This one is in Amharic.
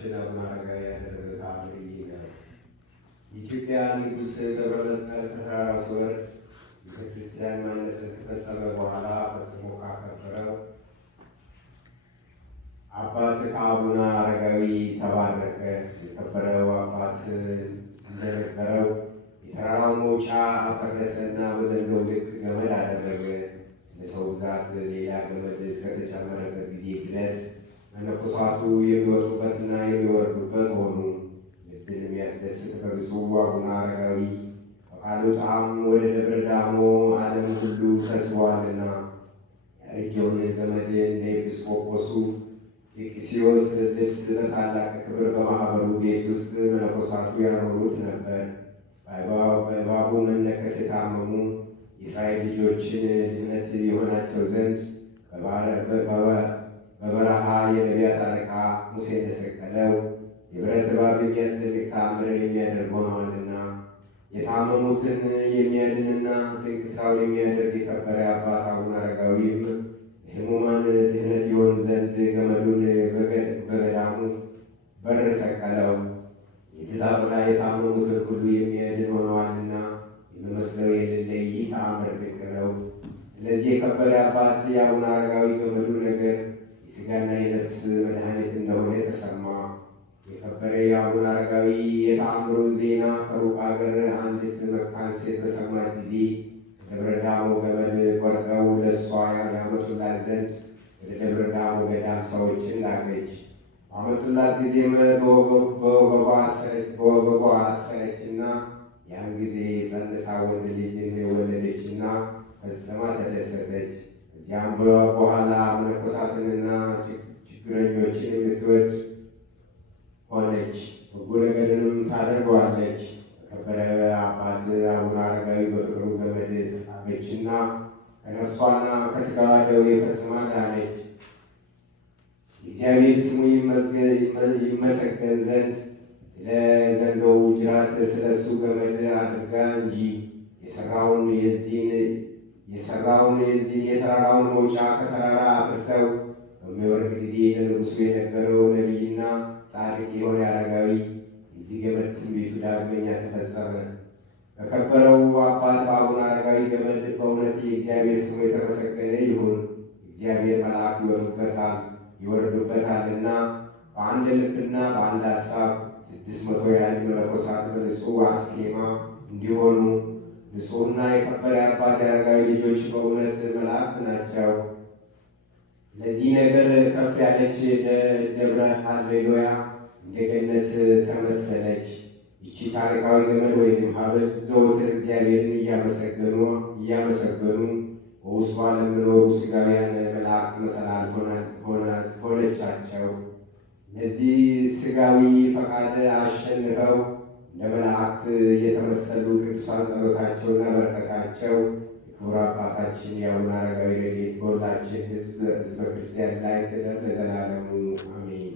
አባታችን አቡነ አረጋዊ ያደረገ ተአምር ይላል። የኢትዮጵያ ንጉሥ ገብረ መስቀል ከተራራው ሲወርድ ቤተክርስቲያን ማነጽን ከፈጸመ በኋላ ፈጽሞ ካከበረው አባት ከአቡነ አረጋዊ ተባረከ። የከበረው አባት እንደነገረው የተራራው መውጫ አፈረሰና በዘንዶው ልክ ገመድ አደረገ። ስለ ሰው ብዛት ሌላ ገመድ እስከተጨመረበት ጊዜ ድረስ መነኮሳቱ የሚወጡበትና የሚወርዱበት ሆኑ። ልብን የሚያስደስት በብፁዕ አቡነ አረጋዊ በቃሉ ጣዕም ወደ ደብረ ዳሞ ዓለም ሁሉ ሰጥቷልና ያረጀውን ገመድ እንደ ኤጲስቆጶሱ የቂስዮስ ልብስ በታላቅ ክብር በማኅበሩ ቤት ውስጥ መነኮሳቱ ያኖሩት ነበር። በእባቡ መነከስ የታመሙ የእስራኤል ልጆችን ድኅነት የሆናቸው ዘንድ በበረሃ የነቢያት አለቃ ሙሴ እንደሰቀለው የብረት እባብ የሚያስደንቅ ተአምርን የሚያደርግ ሆነዋልና የታመሙትን የሚያድንና ድንቅ ሥራውን የሚያደርግ የከበረ አባት አቡነ አረጋዊም የሕሙማን ድኅነት ይሆን ዘንድ ገመዱን በገዳሙ በር ሰቀለው። የተዛበና የታመሙትን ሁሉ የሚያድን ሆነዋልና የሚመስለው የሌለ ይህ ተአምር ድንቅ ነው። ስለዚህ የከበረ አባት የአቡነ አረጋዊ ገመዱ ነገር የሥጋና የነፍስ መድኃኒት እንደሆነ ተሰማ። የከበረ የአቡነ አረጋዊ የተአምሩን ዜና ከሩቅ አገር አንዲት መካን ሴት በሰማች ጊዜ ደብረ ዳሞ ገመድ ቆርጠው ለእሷ ያመጡላት ዘንድ ወደ ደብረ ዳሞ ገዳም ሰዎችን ላከች። ባመጡላት ጊዜም በወገቧ አሰረችና ያን ጊዜ ጸንሳ ወንድ ልጅን ወለደችና ፈጽማ ተደሰተች። እዚያም በኋላ መነኮሳትንና ችግረኞችን የምትወድ ሆነች፣ በጎ ነገርንም ታደርገዋለች። የከበረ አባት አቡነ አረጋዊ በፍቅሩ ገመድ ተሳበችና ከነፍሷና ከሥጋዋ ደዌ ፈጽማ ዳነች። እግዚአብሔር ስሙ ይመሰገን ዘንድ ስለ ዘንዶው ጅራት ስለ እሱ ገመድ አድርጋ እንጂ የሰራውን የዚህን የተራራውን መውጫ ከተራራ አፍርሰው በሚወርድ ጊዜ ለንጉሡ የነገረው ነቢይና ጻድቅ የሆነ አረጋዊ የዚህ ገመድ ትንቢቱ ዳግመኛ ተፈጸመ። በከበረው አባት በአቡነ አረጋዊ ገመድ በእውነት የእግዚአብሔር ስሙ የተመሰገነ ይሁን። እግዚአብሔር መልአክ ይወርዱበታልና በአንድ ልብና በአንድ ሐሳብ 600 ያህል መነኮሳት በንጹሕ አስኬማ እንዲሆኑ ንጹሕና የከበረ አባት የአረጋዊ ልጆች በእውነት መላእክት ናቸው። ስለዚህ ነገር ከፍ ያለች ደብረ ሃሌሉያ እንደ ገነት ተመሰለች። ይቺ ታሪካዊ ገመድ ወይም ሐብል ዘወትር እግዚአብሔርን እያመሰገኑ በውስጧ ለሚኖሩ ሥጋውያን መላእክት መሰላል ሆነቻቸው። እነዚህ ሥጋዊ ፈቃድ አሸንፈው እንደ መላእክት የተመሰሉ ቅዱሳን ጸሎታቸውና በረከታቸው የክቡር አባታችን የአቡነ አረጋዊ ረድኤት በሁላችን ሕዝበ ክርስቲያን ላይ ትደር ለዘላለሙ አሜን።